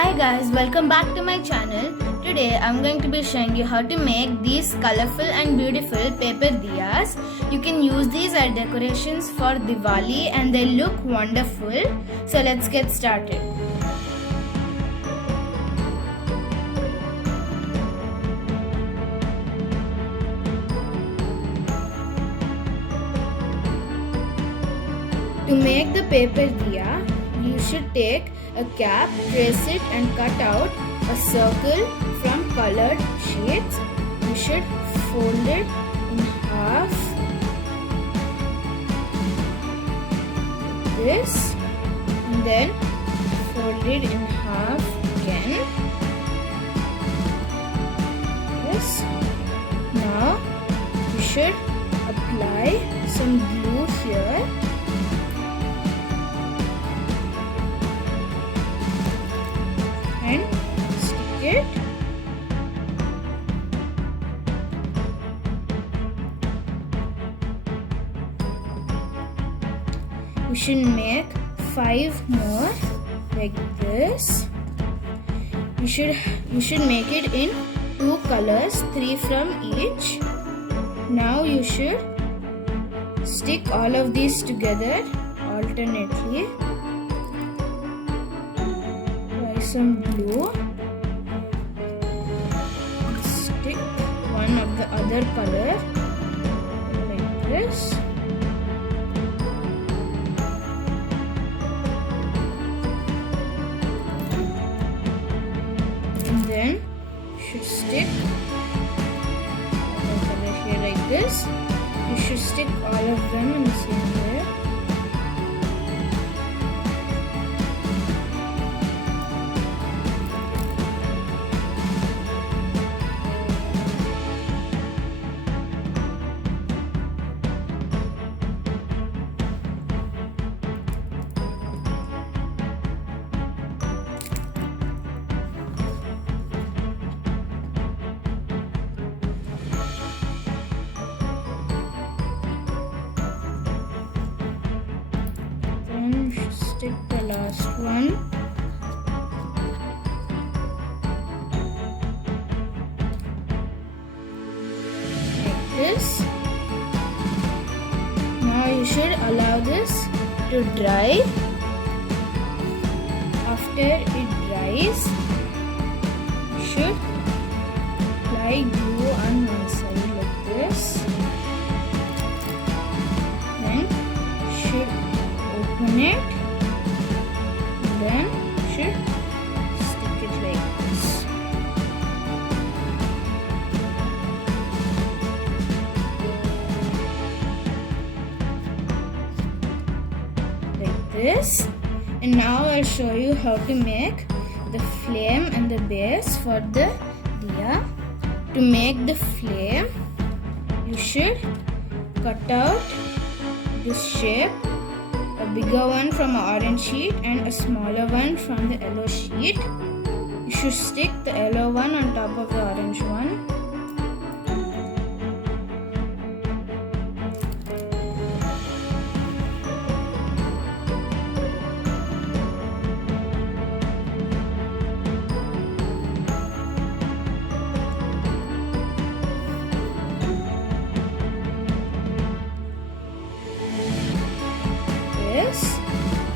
Hi guys, welcome back to my channel. Today I'm going to be showing you how to make these colorful and beautiful paper diyas. You can use these as decorations for Diwali and they look wonderful. So let's get started. To make the paper diya, you should take a cap, trace it and cut out a circle from colored sheets. You should fold it in half like this and then fold it in half again. Yes. Now you should apply some glue here. And stick it. You should make 5 more like this. You should make it in 2 colors, 3 from each. Now you should stick all of these together alternately. Some glue, stick one of the other color like this, and then you should stick the color here like this. You should stick all of them in the same way. Stick the last one like this. Now you should allow this to dry. After it dries, you should apply glue on one side like this. Then you should open it. Then should stick it like this. Like this. And now I'll show you how to make the flame and the base for the diya. To make the flame, you should cut out this shape. A bigger one from an orange sheet and a smaller one from the yellow sheet. You should stick the yellow one on top of the orange one.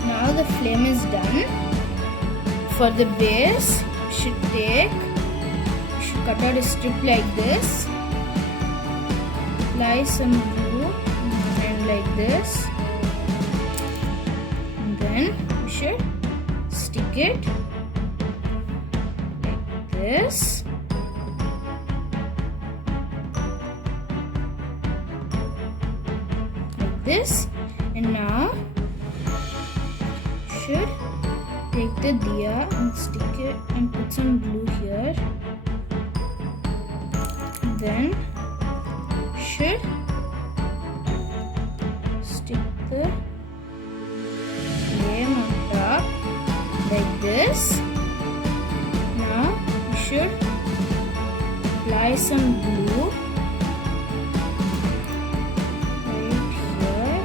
Now the flame is done. For the base, you should cut out a strip like this, apply some glue and like this, and then you should stick it like this. Like this. And now should take the diya and stick it and put some glue here. Then should stick the flame on top like this. Now you should apply some glue right here.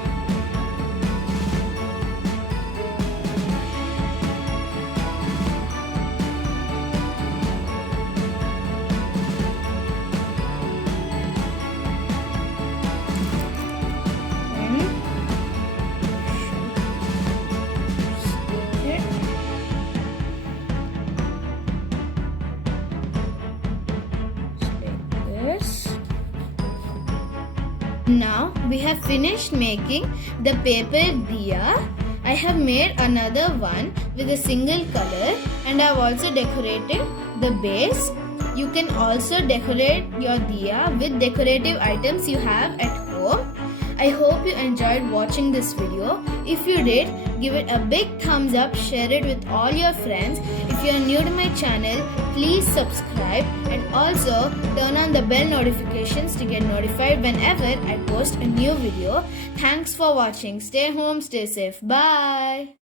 now we have finished making the paper diya. I have made another one with a single color and I have also decorated the base. You can also decorate your diya with decorative items you have at home. I hope you enjoyed watching this video. If you did, give it a big thumbs up, share it with all your friends. If you are new to my channel, please subscribe and also turn on the bell notifications to get notified whenever I post a new video. Thanks for watching. Stay home, stay safe. Bye.